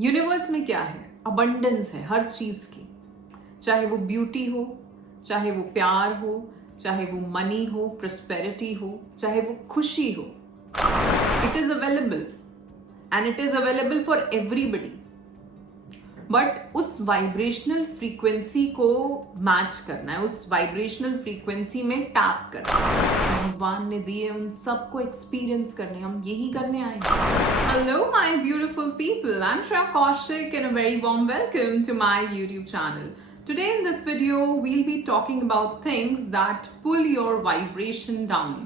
Universe में क्या है? अबंडेंस है हर चीज की, चाहे वो ब्यूटी हो, चाहे वो प्यार हो, चाहे वो मनी हो, प्रॉस्पेरिटी हो, चाहे वो खुशी हो। It is available and it is available for everybody. But उस वाइब्रेशनल फ्रीक्वेंसी को मैच करना है, उस वाइब्रेशनल फ्रीक्वेंसी में टैप करना है। जो भगवान ने दिए उन सबको एक्सपीरियंस करने, हम यही करने आए हैं। Hello my beautiful people, I am Shreya Kaushik and a very warm welcome to my YouTube channel. Today in this video we'll be talking about things that pull your vibration down.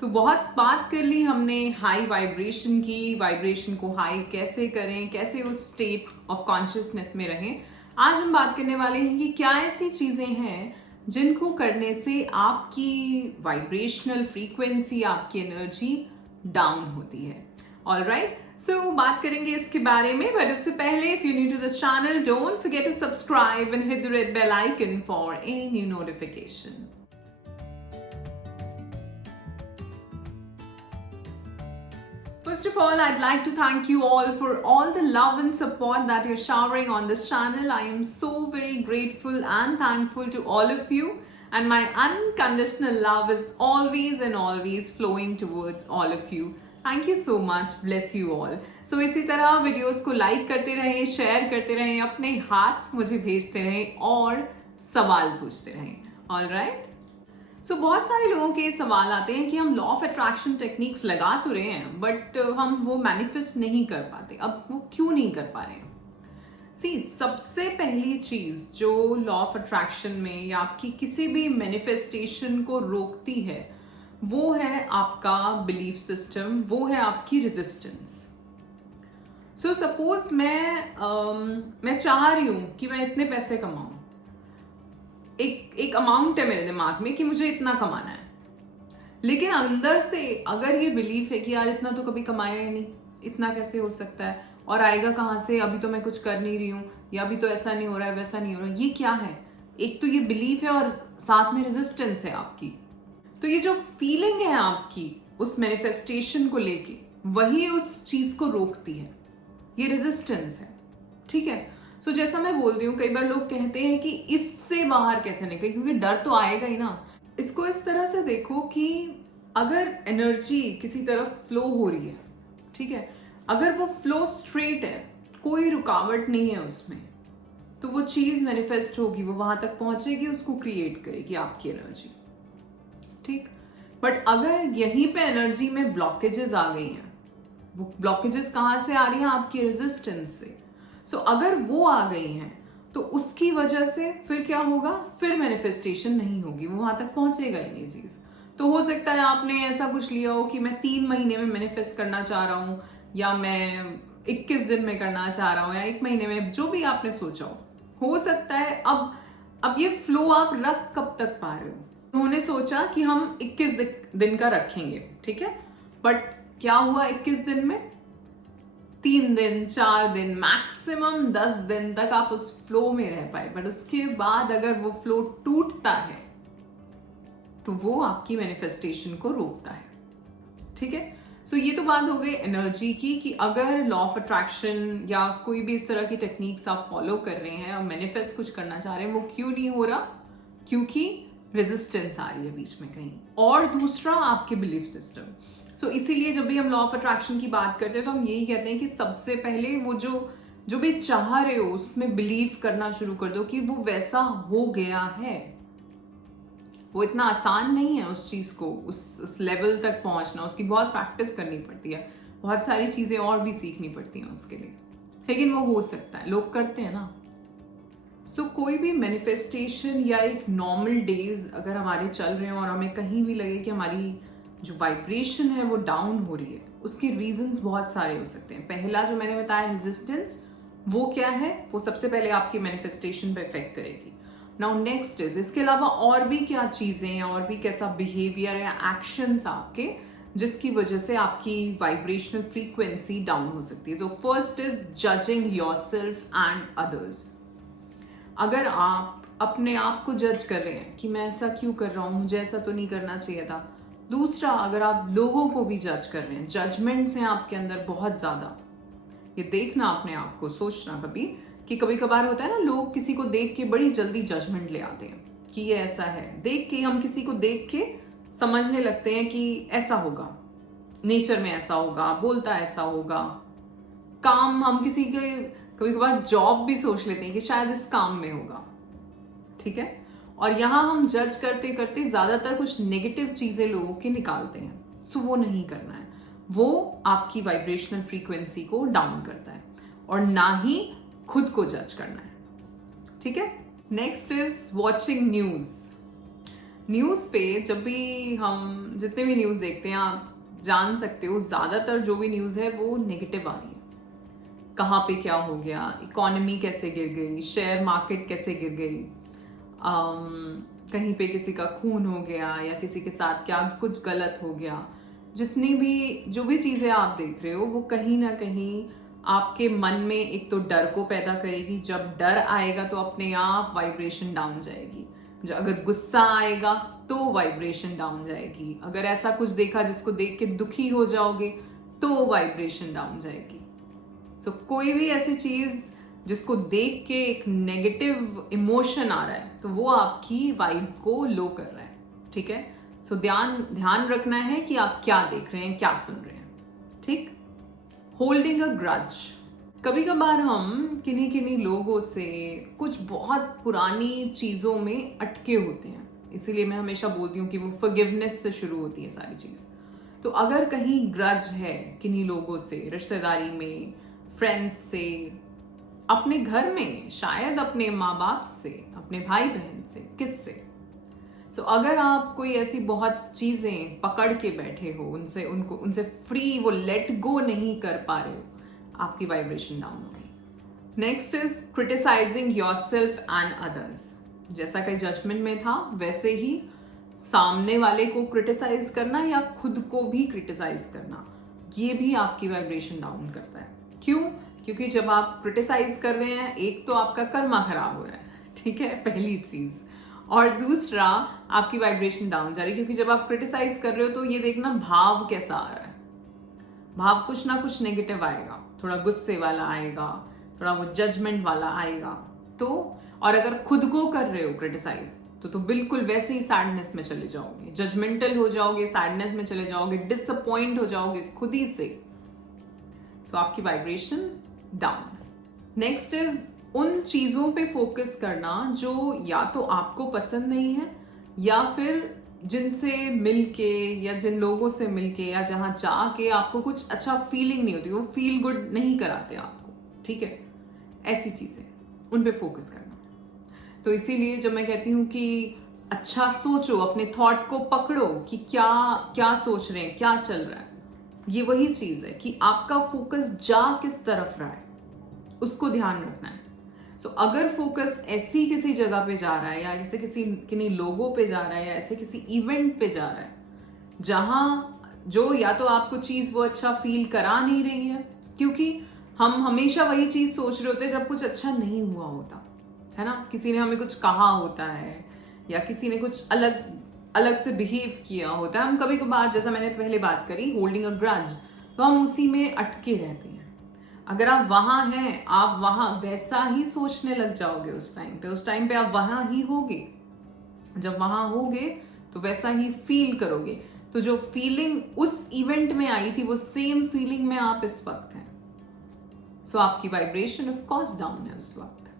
तो बहुत बात कर ली हमने हाई वाइब्रेशन की, vibration को high कैसे करें, कैसे उस स्टेट ऑफ कॉन्शियसनेस में रहें। आज हम बात करने वाले हैं कि क्या ऐसी चीज़ें हैं जिनको करने से आपकी वाइब्रेशनल फ्रीक्वेंसी, आपकी एनर्जी डाउन होती है। ऑलराइट, सो बात करेंगे इसके बारे में, बट उससे पहले if you new to this channel don't forget to subscribe and hit the red bell icon for any new notification. First of all, I'd like to thank you all for all the love and support that you're showering on this channel. I am so very grateful and thankful to all of you, and my unconditional love is always and always flowing towards all of you. Thank you so much. Bless you all. So इसी तरह videos को like करते रहें, share करते रहें, अपने हाथ्स मुझे भेजते रहें और सवाल पूछते रहें। All right? सो बहुत सारे लोगों के सवाल आते हैं कि हम लॉ ऑफ अट्रैक्शन टेक्निक्स लगा तो रहे हैं बट हम वो मैनिफेस्ट नहीं कर पाते। अब वो क्यों नहीं कर पा रहे हैं? सी, सबसे पहली चीज जो लॉ ऑफ अट्रैक्शन में या आपकी किसी भी मैनिफेस्टेशन को रोकती है वो है आपका बिलीफ सिस्टम, वो है आपकी रेजिस्टेंस। सो सपोज मैं चाह रही हूं कि मैं इतने पैसे कमाऊं, एक अमाउंट है मेरे दिमाग में कि मुझे इतना कमाना है, लेकिन अंदर से अगर ये बिलीफ है कि यार इतना तो कभी कमाया ही नहीं, इतना कैसे हो सकता है और आएगा कहाँ से, अभी तो मैं कुछ कर नहीं रही हूँ, या अभी तो ऐसा नहीं हो रहा है, वैसा नहीं हो रहा है, ये क्या है? एक तो ये बिलीफ है और साथ में रेजिस्टेंस है आपकी। तो ये जो फीलिंग है आपकी उस मैनिफेस्टेशन को लेके, वही उस चीज को रोकती है, ये रेजिस्टेंस है। ठीक है, सो जैसा मैं बोल रही हूँ, कई बार लोग कहते हैं कि इससे बाहर कैसे निकले, क्योंकि डर तो आएगा ही ना। इसको इस तरह से देखो कि अगर एनर्जी किसी तरफ फ्लो हो रही है, ठीक है, अगर वो फ्लो स्ट्रेट है, कोई रुकावट नहीं है उसमें, तो वो चीज मैनिफेस्ट होगी, वो वहां तक पहुंचेगी, उसको क्रिएट करेगी आपकी एनर्जी। ठीक, बट अगर यहीं पे एनर्जी में ब्लॉकेजेस आ गई हैं, वो ब्लॉकेजेस कहाँ से आ रही हैं? आपकी रेजिस्टेंस से। सो अगर वो आ गई हैं तो उसकी वजह से फिर क्या होगा? फिर मैनिफेस्टेशन नहीं होगी, वो वहां तक पहुंचेगा ही नहीं चीज। तो हो सकता है आपने ऐसा कुछ लिया हो कि मैं 3 महीने में मैनिफेस्ट करना चाह रहा हूँ, या मैं 21 दिन में करना चाह रहा हूँ, या 1 महीने में, जो भी आपने सोचा हो सकता है। अब ये फ्लो आप रख कब तक पा रहे हो? उन्होंने सोचा कि हम 21 दिन का रखेंगे, ठीक है, बट क्या हुआ 21 दिन में? 3 दिन, 4 दिन, मैक्सिमम 10 दिन तक आप उस फ्लो में रह पाए, बट उसके बाद अगर वो फ्लो टूटता है तो वो आपकी मैनिफेस्टेशन को रोकता है। ठीक है, सो ये तो बात हो गई एनर्जी की, कि अगर लॉ ऑफ अट्रैक्शन या कोई भी इस तरह की टेक्निक्स आप फॉलो कर रहे हैं और मैनिफेस्ट कुछ करना चाह रहे हैं, वो क्यों नहीं हो रहा? क्योंकि रेजिस्टेंस आ रही है बीच में कहीं। और दूसरा, आपके बिलीफ सिस्टम। सो इसीलिए जब भी हम लॉ ऑफ अट्रैक्शन की बात करते हैं तो हम यही कहते हैं कि सबसे पहले वो जो भी चाह रहे हो उसमें बिलीव करना शुरू कर दो कि वो वैसा हो गया है। वो इतना आसान नहीं है उस चीज को, उस लेवल तक पहुंचना, उसकी बहुत प्रैक्टिस करनी पड़ती है, बहुत सारी चीजें और भी सीखनी पड़ती हैं उसके लिए, लेकिन वो हो सकता है, लोग करते हैं ना। सो कोई भी मैनिफेस्टेशन या एक नॉर्मल डेज अगर हमारे चल रहे हैं और हमें कहीं भी लगे कि हमारी जो वाइब्रेशन है वो डाउन हो रही है, उसके रीजंस बहुत सारे हो सकते हैं। पहला जो मैंने बताया, रेजिस्टेंस, वो क्या है? वो सबसे पहले आपकी मैनिफेस्टेशन पे इफेक्ट करेगी। नाउ नेक्स्ट इज, इसके अलावा और भी क्या चीजें हैं, और भी कैसा बिहेवियर या एक्शंस आपके जिसकी वजह से आपकी वाइब्रेशनल फ्रीक्वेंसी डाउन हो सकती है। तो first is judging yourself and others. अगर आप अपने आप को जज कर रहे हैं कि मैं ऐसा क्यों कर रहा हूँ, मुझे ऐसा तो नहीं करना चाहिए था। दूसरा, अगर आप लोगों को भी जज कर रहे हैं, जजमेंट्स हैं आपके अंदर बहुत ज़्यादा, ये देखना अपने आप को, सोचना कभी कि कभी कभार होता है ना, लोग किसी को देख के बड़ी जल्दी जजमेंट ले आते हैं कि ये ऐसा है। देख के हम किसी को देख के समझने लगते हैं कि ऐसा होगा, नेचर में ऐसा होगा, बोलता ऐसा होगा। काम हम किसी के कभी कभार जॉब भी सोच लेते हैं कि शायद इस काम में होगा, ठीक है। और यहां हम जज करते करते ज्यादातर कुछ नेगेटिव चीजें लोगों की निकालते हैं। सो वो नहीं करना है, वो आपकी वाइब्रेशनल फ्रीक्वेंसी को डाउन करता है, और ना ही खुद को जज करना है, ठीक है। Next is watching news. News पे जब भी हम जितने भी न्यूज देखते हैं, आप जान सकते हो ज्यादातर जो भी न्यूज है वो नेगेटिव आ रही है। कहाँ पे क्या हो गया, इकोनॉमी कैसे गिर गई, शेयर मार्केट कैसे गिर गई, कहीं पे किसी का खून हो गया या किसी के साथ क्या कुछ गलत हो गया। जितनी भी जो भी चीज़ें आप देख रहे हो वो कहीं ना कहीं आपके मन में एक तो डर को पैदा करेगी। जब डर आएगा तो अपने आप वाइब्रेशन डाउन जाएगी। अगर गुस्सा आएगा तो वाइब्रेशन डाउन जाएगी। अगर ऐसा कुछ देखा जिसको देख के दुखी हो जाओगे तो वाइब्रेशन डाउन जाएगी। सो कोई भी ऐसी चीज़ जिसको देख के एक नेगेटिव इमोशन आ रहा है तो वो आपकी वाइब को लो कर रहा है, ठीक है। सो ध्यान रखना है कि आप क्या देख रहे हैं, क्या सुन रहे हैं, ठीक। Holding a grudge. कभी कभार हम किन्हीं किन्हीं लोगों से कुछ बहुत पुरानी चीज़ों में अटके होते हैं, इसीलिए मैं हमेशा बोलती हूँ कि वो फॉरगिवनेस से शुरू होती है सारी चीज़। तो अगर कहीं ग्रज है किन्हीं लोगों से, रिश्तेदारी में, फ्रेंड्स से, अपने घर में, शायद अपने माँ बाप से, अपने भाई बहन से, किससे, तो अगर आप कोई ऐसी बहुत चीजें पकड़ के बैठे हो, उनसे फ्री वो लेट गो नहीं कर पा रहे हो, आपकी वाइब्रेशन डाउन होगी। Next is criticising yourself and others. जैसा कि जजमेंट में था वैसे ही सामने वाले को क्रिटिसाइज करना या खुद को भी क्रिटिसाइज करना, ये भी आपकी वाइब्रेशन डाउन करता है। क्यों? क्योंकि जब आप क्रिटिसाइज कर रहे हैं, एक तो आपका कर्मा खराब हो रहा है, ठीक है, पहली चीज, और दूसरा आपकी वाइब्रेशन डाउन जा रही है। क्योंकि जब आप क्रिटिसाइज कर रहे हो तो ये देखना भाव कैसा आ रहा है। भाव कुछ ना कुछ नेगेटिव आएगा, थोड़ा गुस्से वाला आएगा, थोड़ा वो जजमेंट वाला आएगा। तो और अगर खुद को कर रहे हो क्रिटिसाइज तो बिल्कुल वैसे ही सैडनेस में चले जाओगे, जजमेंटल हो जाओगे, सैडनेस में चले जाओगे, डिसअपॉइंट हो जाओगे खुद ही से। सो आपकी वाइब्रेशन डाउन। नेक्स्ट इज उन चीजों पे फोकस करना जो या तो आपको पसंद नहीं है, या फिर जिनसे मिलके या जिन लोगों से मिलके या जहां जाके आपको कुछ अच्छा फीलिंग नहीं होती, वो फील गुड नहीं कराते आपको, ठीक है। ऐसी चीजें, उन पे फोकस करना। तो इसीलिए जब मैं कहती हूँ कि अच्छा सोचो, अपने थॉट को पकड़ो कि क्या क्या सोच रहे हैं, क्या चल रहा है, ये वही चीज है कि आपका फोकस जा किस तरफ रहा है, उसको ध्यान रखना है। सो अगर फोकस ऐसी किसी जगह पे जा रहा है, या ऐसे किन्हीं लोगों पे जा रहा है, या ऐसे किसी इवेंट पे जा रहा है जहां जो या तो आपको चीज वो अच्छा फील करा नहीं रही है, क्योंकि हम हमेशा वही चीज सोच रहे होते हैं जब कुछ अच्छा नहीं हुआ होता है ना। किसी ने हमें कुछ कहा होता है, या किसी ने कुछ अलग अलग से बिहेव किया होता है। हम कभी कभार, जैसा मैंने पहले बात करी, होल्डिंग अ ग्रज, तो हम उसी में अटके रहते हैं। अगर आप वहां हैं, आप वहां वैसा ही सोचने लग जाओगे उस टाइम पे आप वहां ही होगे। जब वहां होगे तो वैसा ही फील करोगे। तो जो फीलिंग उस इवेंट में आई थी वो सेम फीलिंग में आप इस वक्त हैं। सो आपकी वाइब्रेशन ऑफ कोर्स डाउन है उस वक्त।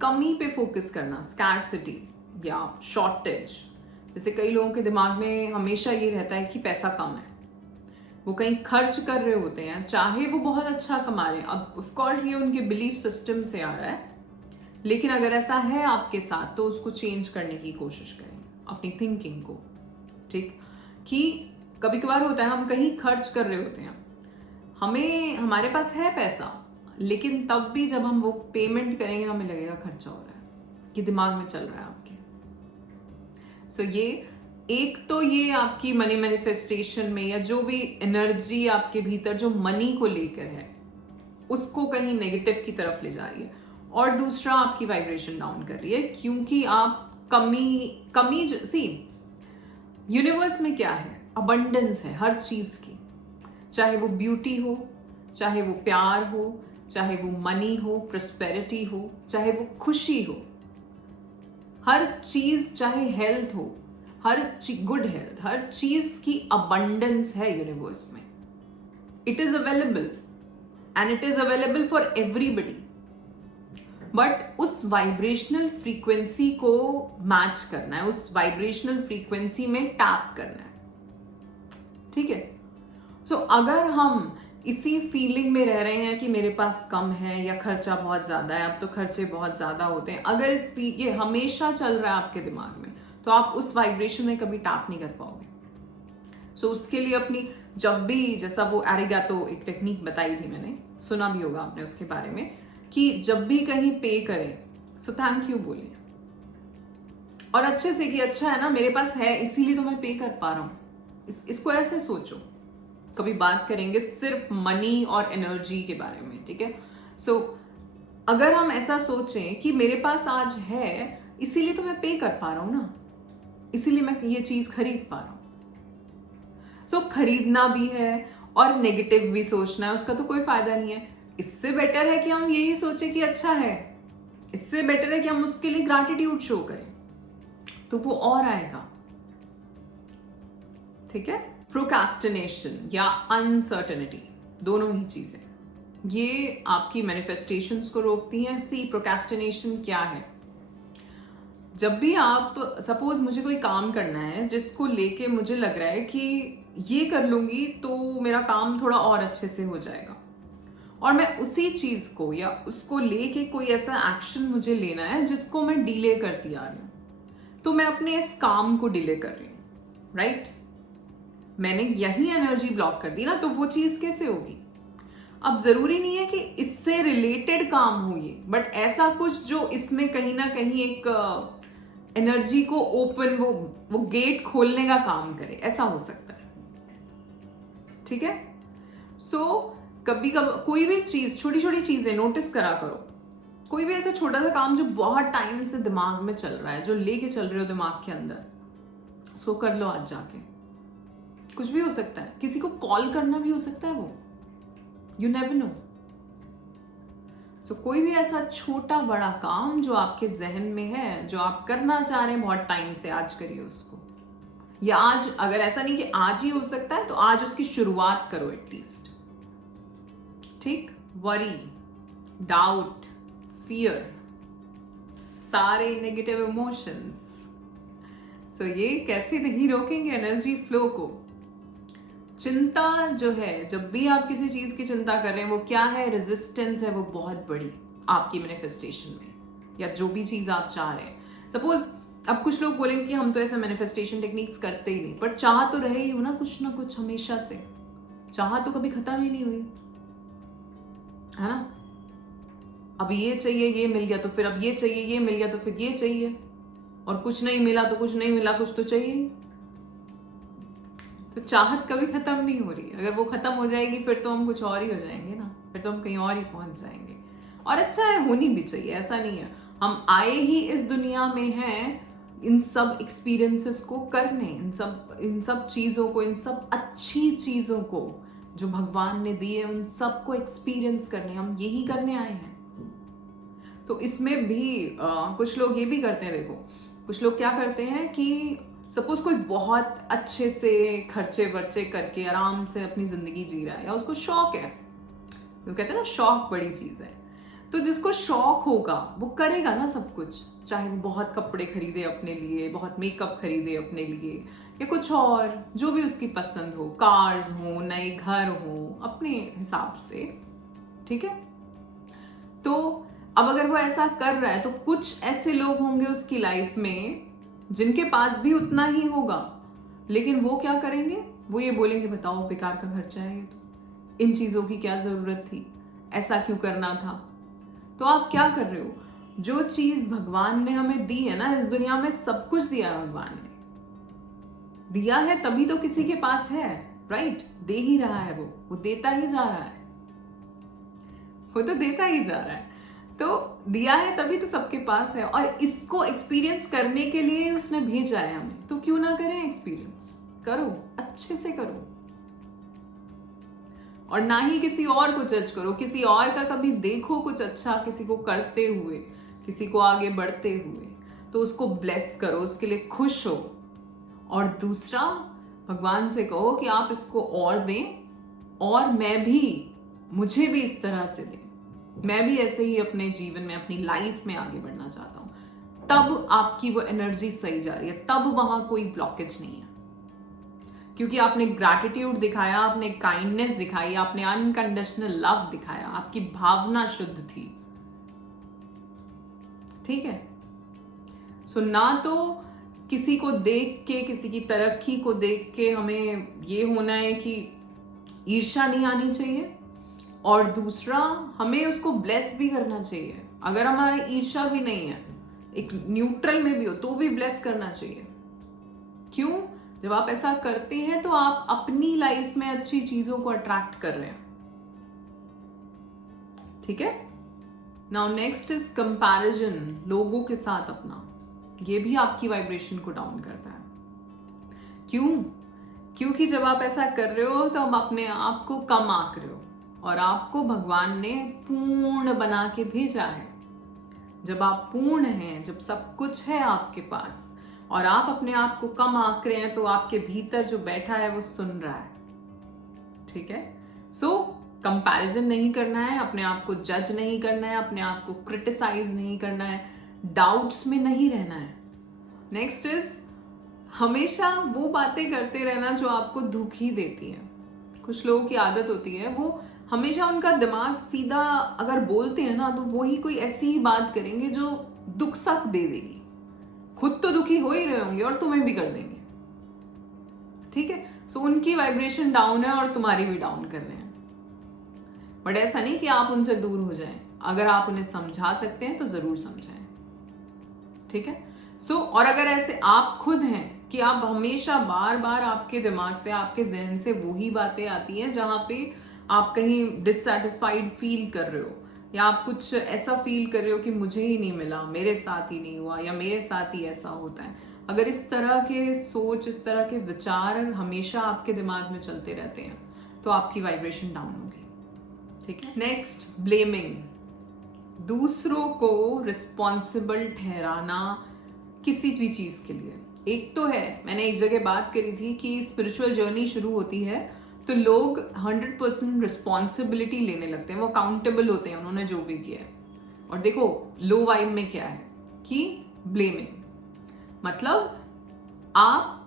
कमी पे फोकस करना, स्कैर्सिटी या शॉर्टेज। जैसे कई लोगों के दिमाग में हमेशा ये रहता है कि पैसा कम है, वो कहीं खर्च कर रहे होते हैं, चाहे वो बहुत अच्छा कमा रहे हैं। अब ऑफ कोर्स ये उनके बिलीफ सिस्टम से आ रहा है, लेकिन अगर ऐसा है आपके साथ तो उसको चेंज करने की कोशिश करें, अपनी थिंकिंग को, ठीक। कि कभी कभार होता है हम कहीं खर्च कर रहे होते हैं, हमारे पास है पैसा, लेकिन तब भी जब हम वो पेमेंट करेंगे हमें लगेगा खर्चा हो रहा है, कि दिमाग में चल रहा है आपके। सो ये एक तो ये आपकी मनी मैनिफेस्टेशन में, या जो भी एनर्जी आपके भीतर जो मनी को लेकर है उसको कहीं नेगेटिव की तरफ ले जा रही है, और दूसरा आपकी वाइब्रेशन डाउन कर रही है, क्योंकि आप कमी सी यूनिवर्स में क्या है, अबंडेंस है हर चीज की, चाहे वो ब्यूटी हो, चाहे वो प्यार हो, चाहे वो मनी हो, प्रोस्पेरिटी हो, चाहे वो खुशी हो, हर चीज, चाहे हेल्थ हो, गुड हेल्थ, हर चीज की अबंडेंस है यूनिवर्स में. It is available and it is available for everybody. But उस वाइब्रेशनल फ्रीक्वेंसी को मैच करना है, उस वाइब्रेशनल फ्रीक्वेंसी में टैप करना है. ठीक है. सो अगर हम इसी फीलिंग में रह रहे हैं कि मेरे पास कम है या खर्चा बहुत ज्यादा है, अब तो खर्चे बहुत ज्यादा होते हैं, अगर ये हमेशा चल रहा है आपके दिमाग में, तो आप उस वाइब्रेशन में कभी टैप नहीं कर पाओगे. सो उसके लिए अपनी, जब भी, जैसा वो एरिगातो एक टेक्निक बताई थी मैंने, सुना भी होगा आपने उसके बारे में, कि जब भी कहीं पे करें सो थैंक यू बोलिए, और अच्छे से, कि अच्छा है ना, मेरे पास है इसीलिए तो मैं पे कर पा रहा हूं. इसको ऐसे सोचो. कभी बात करेंगे सिर्फ मनी और एनर्जी के बारे में. ठीक है. सो अगर हम ऐसा सोचें कि मेरे पास आज है इसीलिए तो मैं पे कर पा रहा हूं ना, इसीलिए मैं ये चीज खरीद पा रहा हूं. सो खरीदना भी है और नेगेटिव भी सोचना है, उसका तो कोई फायदा नहीं है. इससे बेटर है कि हम यही सोचें कि अच्छा है. इससे बेटर है कि हम उसके लिए ग्रैटिट्यूड शो करें, तो वो और आएगा. ठीक है. प्रोक्रास्टिनेशन या अनसर्टेनिटी, दोनों ही चीजें ये आपकी मैनिफेस्टेशंस को रोकती हैं. सी, प्रोक्रास्टिनेशन क्या है? जब भी आप, सपोज मुझे कोई काम करना है जिसको लेके मुझे लग रहा है कि ये कर लूंगी तो मेरा काम थोड़ा और अच्छे से हो जाएगा, और मैं उसी चीज को या उसको लेके कोई ऐसा एक्शन मुझे लेना है जिसको मैं डिले करती आ रही हूं, तो मैं अपने इस काम को डिले कर रही हूं. राइट. मैंने यही एनर्जी ब्लॉक कर दी ना, तो वो चीज कैसे होगी? अब जरूरी नहीं है कि इससे रिलेटेड काम हो ये, बट ऐसा कुछ जो इसमें कहीं ना कहीं एक एनर्जी को ओपन, वो गेट खोलने का काम करे, ऐसा हो सकता है. ठीक है. सो कभी कभी कोई भी चीज, छोटी छोटी चीजें नोटिस करा करो. कोई भी ऐसा छोटा सा काम जो बहुत टाइम से दिमाग में चल रहा है, जो लेके चल रहे हो दिमाग के अंदर, उसको कर लो आज जाके. कुछ भी हो सकता है, किसी को कॉल करना भी हो सकता है, वो यू नेवर नो. सो कोई भी ऐसा छोटा बड़ा काम जो आपके जहन में है, जो आप करना चाह रहे हैं बहुत टाइम से, आज करिए उसको. या आज, अगर ऐसा नहीं कि आज ही हो सकता है, तो आज उसकी शुरुआत करो एटलीस्ट. ठीक. वरी, डाउट, फियर, सारे नेगेटिव इमोशंस, सो ये कैसे नहीं रोकेंगे एनर्जी फ्लो को. चिंता जो है, जब भी आप किसी चीज की चिंता कर रहे हैं, वो क्या है? रेजिस्टेंस है वो बहुत बड़ी आपकी मैनिफेस्टेशन में, या जो भी चीज आप चाह रहे हैं. सपोज अब कुछ लोग बोलेंगे कि हम तो ऐसा मैनिफेस्टेशन टेक्निक्स करते ही नहीं, पर चाह तो रहे ही हो ना कुछ हमेशा से. चाह तो कभी खत्म ही नहीं हुई, है ना. अब ये चाहिए, ये मिल गया, तो फिर अब ये चाहिए, ये मिल गया, तो फिर ये चाहिए, और कुछ नहीं मिला तो कुछ नहीं मिला, कुछ तो चाहिए. तो चाहत कभी खत्म नहीं हो रही. अगर वो खत्म हो जाएगी फिर तो हम कुछ और ही हो जाएंगे ना, फिर तो हम कहीं और ही पहुंच जाएंगे. और अच्छा है, होनी भी चाहिए, ऐसा नहीं है. हम आए ही इस दुनिया में हैं इन सब एक्सपीरियंसेस को करने, इन सब चीजों को, इन सब अच्छी चीजों को जो भगवान ने दी है, उन सबको एक्सपीरियंस करने, हम यही करने आए हैं. तो इसमें भी कुछ लोग ये भी करते हैं. देखो, कुछ लोग क्या करते हैं कि सपोज कोई बहुत अच्छे से खर्चे वर्चे करके आराम से अपनी जिंदगी जी रहा है, या उसको शौक है, वो कहते हैं ना शौक बड़ी चीज है. तो जिसको शौक होगा वो करेगा ना सब कुछ, चाहे वो बहुत कपड़े खरीदे अपने लिए, बहुत मेकअप खरीदे अपने लिए, या कुछ और जो भी उसकी पसंद हो, कार्स हो, नए घर हो, अपने हिसाब से. ठीक है. तो अब अगर वो ऐसा कर रहा है, तो कुछ ऐसे लोग होंगे उसकी लाइफ में जिनके पास भी उतना ही होगा, लेकिन वो क्या करेंगे? वो ये बोलेंगे, बताओ बेकार का खर्चा है ये, तो इन चीजों की क्या जरूरत थी, ऐसा क्यों करना था. तो आप क्या कर रहे हो? जो चीज भगवान ने हमें दी है ना, इस दुनिया में सब कुछ दिया है भगवान ने, दिया है तभी तो किसी के पास है. राइट. दे ही रहा है, वो देता ही जा रहा है, वो तो देता ही जा रहा है. तो दिया है तभी तो सबके पास है, और इसको एक्सपीरियंस करने के लिए उसने भेजा है हमें, तो क्यों ना करें एक्सपीरियंस. करो, अच्छे से करो. और ना ही किसी और को जज करो। किसी और का कभी देखो कुछ अच्छा किसी को करते हुए, किसी को आगे बढ़ते हुए, तो उसको ब्लेस करो, उसके लिए खुश हो। और दूसरा, भगवान से कहो कि आप इसको और दें और मुझे भी इस तरह से दें। मैं भी ऐसे ही अपने जीवन में, अपनी लाइफ में आगे बढ़ना चाहता हूं। तब आपकी वो एनर्जी सही जा रही है, तब वहां कोई ब्लॉकेज नहीं है, क्योंकि आपने ग्रैटिट्यूड दिखाया, आपने काइंडनेस दिखाई, आपने अनकंडीशनल लव दिखाया, आपकी भावना शुद्ध थी। ठीक है? सो ना तो किसी को देख के, किसी की तरक्की को देख के हमें ये होना है कि ईर्ष्या नहीं आनी चाहिए, और दूसरा हमें उसको ब्लेस भी करना चाहिए। अगर हमारा ईर्ष्या भी नहीं है, एक न्यूट्रल में भी हो, तो भी ब्लेस करना चाहिए। क्यों? जब आप ऐसा करते हैं तो आप अपनी लाइफ में अच्छी चीजों को अट्रैक्ट कर रहे हैं। ठीक है? नाउ नेक्स्ट इज कंपैरिजन, लोगों के साथ अपना। ये भी आपकी वाइब्रेशन को डाउन करता है। क्यों? क्योंकि जब आप ऐसा कर रहे हो तो आप अपने आप को कम आंक रहे हो, और आपको भगवान ने पूर्ण बना के भेजा है। जब आप पूर्ण हैं, जब सब कुछ है आपके पास, और आप अपने आप को कम आंक रहे हैं, तो आपके भीतर जो बैठा है वो सुन रहा है। ठीक है? सो कंपैरिजन नहीं करना है, अपने आप को जज नहीं करना है, अपने आप को क्रिटिसाइज नहीं करना है, डाउट्स में नहीं रहना है। नेक्स्ट इज हमेशा वो बातें करते रहना जो आपको दुखी देती है। कुछ लोगों की आदत होती है, वो हमेशा उनका दिमाग सीधा अगर बोलते हैं ना, तो वही कोई ऐसी ही बात करेंगे जो दुख सक दे देगी। खुद तो दुखी हो ही रहे होंगे और तुम्हें भी कर देंगे। ठीक है? सो उनकी वाइब्रेशन डाउन है और तुम्हारी भी डाउन कर रहे हैं। बट ऐसा नहीं कि आप उनसे दूर हो जाएं। अगर आप उन्हें समझा सकते हैं तो जरूर समझाएं। ठीक है? सो और अगर ऐसे आप खुद हैं कि आप हमेशा बार बार आपके दिमाग से, आपके जहन से वही बातें आती हैं जहां पे आप कहीं डिससैटिस्फाइड फील कर रहे हो, या आप कुछ ऐसा फील कर रहे हो कि मुझे ही नहीं मिला, मेरे साथ ही नहीं हुआ, या मेरे साथ ही ऐसा होता है। अगर इस तरह के सोच, इस तरह के विचार हमेशा आपके दिमाग में चलते रहते हैं, तो आपकी वाइब्रेशन डाउन होगी। ठीक है? Next, blaming. दूसरों को रिस्पॉन्सिबल ठहराना किसी भी चीज के लिए। एक तो है, मैंने एक जगह बात करी थी कि स्पिरिचुअल जर्नी शुरू होती है तो लोग 100% रिस्पॉन्सिबिलिटी लेने लगते हैं, वो अकाउंटेबल होते हैं उन्होंने जो भी किया है। और देखो लो वाइब में क्या है कि ब्लेमिंग, मतलब आप,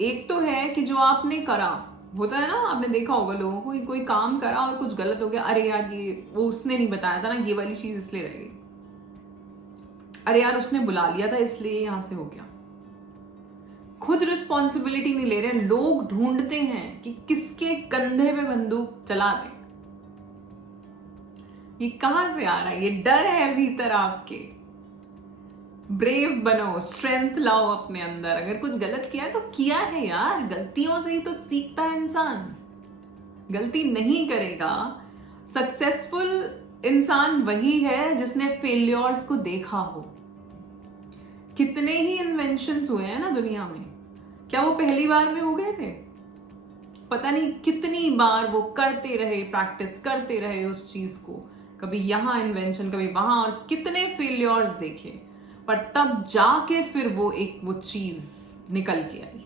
एक तो है कि जो आपने करा, होता है ना, आपने देखा होगा लोगों को, कोई काम करा और कुछ गलत हो गया, अरे यार ये वो उसने नहीं बताया था ना, ये वाली चीज इसलिए रह गई, अरे यार उसने बुला लिया था इसलिए यहां से हो गया। खुद रिस्पॉन्सिबिलिटी नहीं ले रहे, लोग ढूंढते हैं कि किसके कंधे पे बंदूक चला दें। ये कहां से आ रहा है? ये डर है भीतर आपके। ब्रेव बनो, स्ट्रेंथ लाओ अपने अंदर। अगर कुछ गलत किया है तो किया है यार, गलतियों से ही तो सीखता है इंसान। गलती नहीं करेगा। सक्सेसफुल इंसान वही है जिसने फेलियर्स को देखा हो। कितने ही इन्वेंशंस हुए हैं ना दुनिया में, क्या वो पहली बार में हो गए थे? पता नहीं कितनी बार वो करते रहे, प्रैक्टिस करते रहे उस चीज को, कभी यहां इन्वेंशन, कभी वहां, और कितने फेलियर्स देखे, पर तब जाके फिर वो चीज निकल के आई।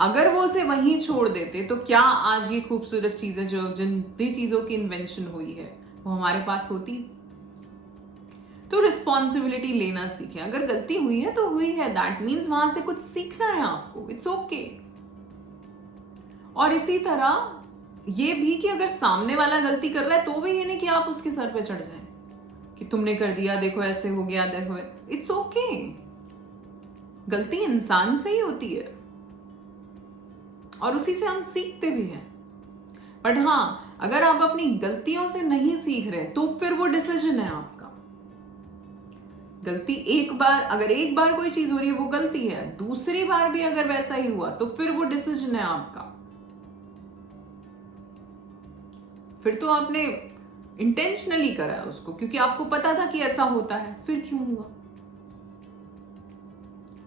अगर वो उसे वहीं छोड़ देते तो क्या आज ये खूबसूरत चीजें, जो जिन भी चीजों की इन्वेंशन हुई है, वो हमारे पास होती? तो रिस्पॉन्सिबिलिटी लेना सीखें। अगर गलती हुई है तो हुई है, दैट मीन्स वहां से कुछ सीखना है आपको, इट्स ओके। और इसी तरह ये भी कि अगर सामने वाला गलती कर रहा है तो भी ये नहीं कि आप उसके सर पे चढ़ जाएं कि तुमने कर दिया, देखो ऐसे हो गया, देखो, इट्स ओके। गलती इंसान से ही होती है और उसी से हम सीखते भी हैं। बट हाँ, अगर आप अपनी गलतियों से नहीं सीख रहे तो फिर वो डिसीजन है आपका। गलती अगर एक बार कोई चीज हो रही है वो गलती है, दूसरी बार भी अगर वैसा ही हुआ तो फिर वो डिसीजन है आपका। फिर तो आपने इंटेंशनली करा है उसको, क्योंकि आपको पता था कि ऐसा होता है, फिर क्यों हुआ?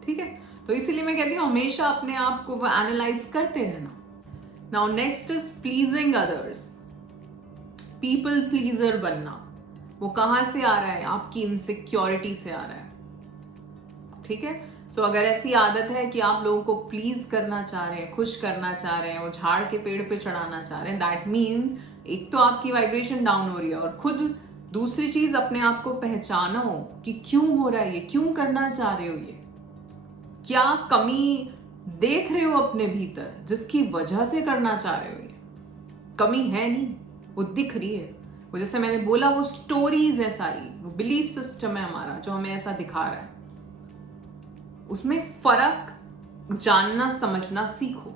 ठीक है? तो इसीलिए मैं कहती हूं हमेशा अपने आप को वो एनालाइज करते रहना now next is pleasing others, people pleaser बनना। वो कहां से आ रहा है? आपकी इनसिक्योरिटी से आ रहा है, ठीक है। सो अगर ऐसी आदत है कि आप लोगों को प्लीज करना चाह रहे हैं, खुश करना चाह रहे हैं, वो झाड़ के पेड़ पे चढ़ाना चाह रहे हैं, दैट मीन्स एक तो आपकी वाइब्रेशन डाउन हो रही है, और खुद दूसरी चीज अपने आप को पहचानो कि क्यों हो रहा है ये, क्यों करना चाह रहे हो ये, क्या कमी देख रहे हो अपने भीतर जिसकी वजह से करना चाह रहे हो ये। कमी है नहीं, वो दिख रही है। वो जैसे मैंने बोला, वो स्टोरीज है सारी, वो बिलीफ सिस्टम है हमारा जो हमें ऐसा दिखा रहा है। उसमें फर्क जानना समझना सीखो।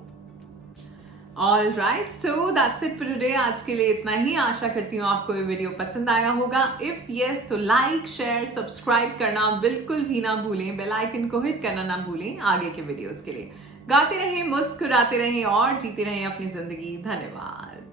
All right, so that's it for today. आज के लिए इतना ही। आशा करती हूँ आपको ये वीडियो पसंद आया होगा। इफ यस तो लाइक शेयर सब्सक्राइब करना बिल्कुल भी ना भूलें, बेल आइकन को हिट करना ना भूलें आगे के वीडियोस के लिए। गाते रहें, मुस्कुराते रहें और जीते रहें अपनी जिंदगी। धन्यवाद।